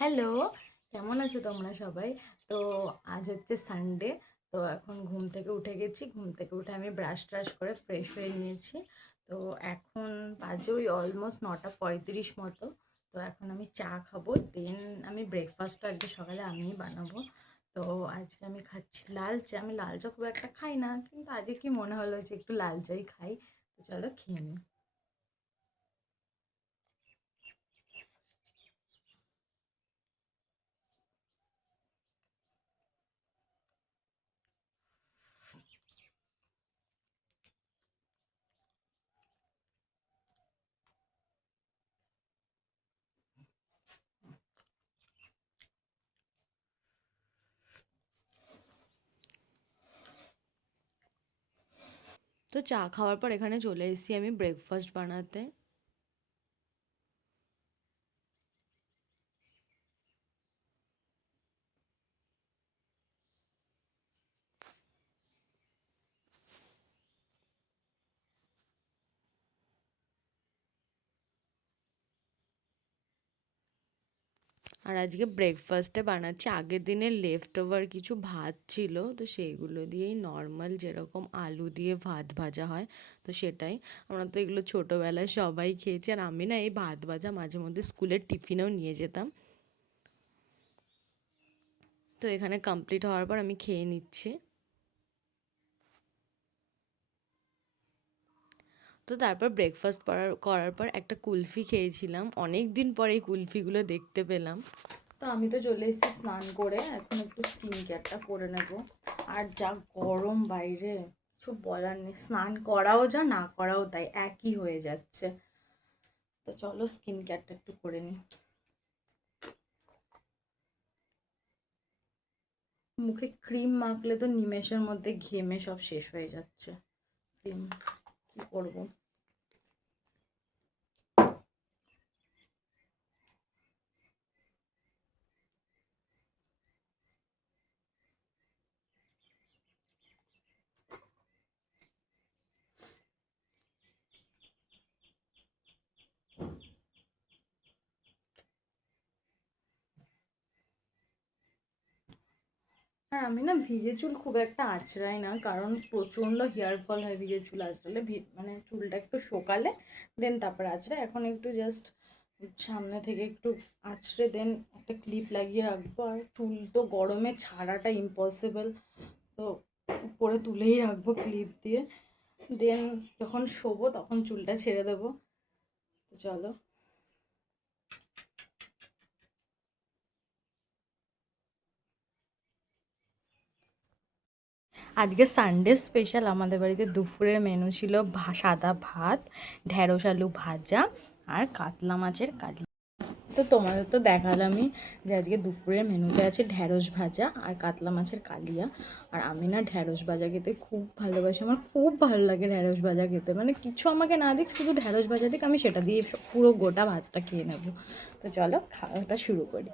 Hello, কেমন আছো তোমরা সবাই? তো আজ হচ্ছে সানডে। তো এখন ঘুম থেকে উঠে গেছি। ঘুম থেকে উঠে আমি ব্রাশ করে ফ্রেশ হয়ে নিয়েছি। তো এখন বাজে ওই অলমোস্ট 9:35 মতো। তো এখন আমি চা খাবো, দেন আমি ব্রেকফাস্টটা আজকে সকালে আমিই বানাবো। তো আজকে আমি খাচ্ছি লাল চা। আমি লাল চা খুব একটা খাই না, কিন্তু আজকে কি মনে হলো যে একটু লাল চাই খাই। তো চলো খেয়ে নিই। তো চা খাওয়ার পর এখানে চলে এসেছি আমি ব্রেকফাস্ট বানাতে। আর আজকে ব্রেকফাস্টে বানাচ্ছি আগের দিনের লেফট ওভার কিছু ভাত ছিল, তো সেইগুলো দিয়েই নর্মাল যেরকম আলু দিয়ে ভাত ভাজা হয়, তো সেটাই। আমরা তো এগুলো ছোটোবেলায় সবাই খেয়েছি, আর আমি না এই ভাত ভাজা মাঝে মধ্যে স্কুলের টিফিনেও নিয়ে যেতাম। তো এখানে কমপ্লিট হওয়ার পর আমি খেয়ে নিচ্ছি। তো তারপর ব্রেকফাস্ট করার পর একটা কুলফি খেয়েছিলাম, অনেক দিন পরে এই কুলফিগুলো দেখতে পেলাম। তো আমি তো চলে এসেছি স্নান করে, এখন একটু স্কিন কেয়ারটা করে নেব। আর যা গরম বাইরে, কিছু বলার নেই, স্নান করাও যা না করাও তাই একই হয়ে যাচ্ছে। তো চলো স্কিন কেয়ারটা একটু করে নিই। মুখে ক্রিম মাখলে তো নিমেষের মধ্যে ঘেমে সব শেষ হয়ে যাচ্ছে। ক্রিম কি করবো। আর আমি না ভিজে চুল খুব একটা আঁচড়াই না, কারণ প্রচণ্ড হেয়ার ফল হয় ভিজে চুল আঁচড়ালে। মানে চুলটা একটু শোকালে দেন তারপর আঁচড়াই। এখন একটু জাস্ট সামনে থেকে একটু আঁচড়ে দেন একটা ক্লিপ লাগিয়ে রাখবো। আর চুল তো গরমে ছাড়াটা ইম্পসিবল, তো উপরে তুলেই রাখবো ক্লিপ দিয়ে। দেন যখন শোবো তখন চুলটা ছেড়ে দেবো। তো চলো। আজকে সানডে স্পেশাল আমাদের বাড়িতে দুপুরের মেনু ছিল সাদা ভাত, ঢ্যাঁড়স আলু ভাজা আর কাতলা মাছের কালি। তো তোমাদের তো দেখালামই যে আজকে দুপুরের মেনুতে আছে ঢ্যাঁড়স ভাজা আর কাতলা মাছের কালিয়া। আর আমি না ঢ্যাঁড়স ভাজা খেতে খুব ভালোবাসি, আমার খুব ভালো লাগে ঢ্যাঁড়স ভাজা খেতে। মানে কিছু আমাকে না দিক, শুধু ঢ্যাঁড়স ভাজা দিক, আমি সেটা দিয়ে পুরো গোটা ভাতটা খেয়ে নেবো। তো চলো খাওয়াটা শুরু করি।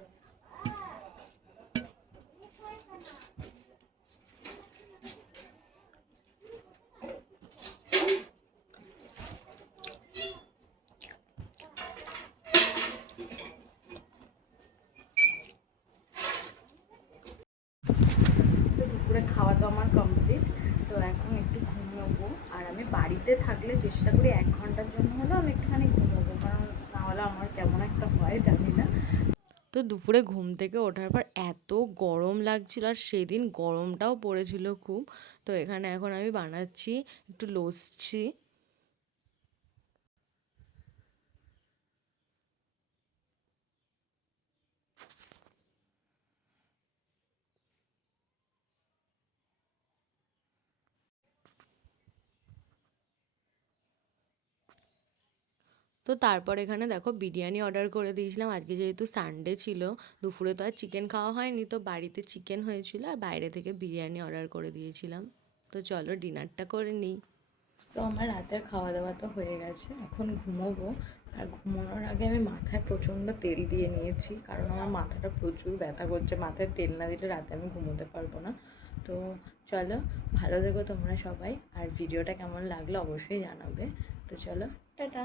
তো দুপুরে খাওয়া তো আমার কমপ্লিট। তো এখন একটু ঘুমোবো। আর আমি বাড়িতে থাকলে চেষ্টা করি 1 ঘন্টার জন্য হলেও আমি একটুখানি ঘুমোবো, কারণ না হলে আমার কেমন একটা হয় জানি না। তো দুপুরে ঘুম থেকে ওঠার পর এত গরম লাগছিল, আর সেদিন গরমটাও পড়েছিল খুব। তো এখানে এখন আমি বানাচ্ছি একটু লস্যি। তো তারপর এখানে দেখো বিরিয়ানি অর্ডার করে দিয়েছিলাম, আজকে যেহেতু সানডে ছিল। দুপুরে তো আর চিকেন খাওয়া হয়নি, তো বাড়িতে চিকেন হয়েছিল আর বাইরে থেকে বিরিয়ানি অর্ডার করে দিয়েছিলাম। তো চলো ডিনারটা করে নিই। তো আমার রাতের খাওয়া দাওয়া তো হয়ে গেছে, এখন ঘুমোবো। আর ঘুমোনোর আগে আমি মাথায় প্রচণ্ড তেল দিয়ে নিয়েছি, কারণ আমার মাথাটা প্রচুর ব্যথা করছে। মাথায় তেল না দিলে রাতে আমি ঘুমোতে পারবো না। তো চলো, ভালো থেকো তোমরা সবাই, আর ভিডিওটা কেমন লাগলো অবশ্যই জানাবে। তো চলো, টাটা।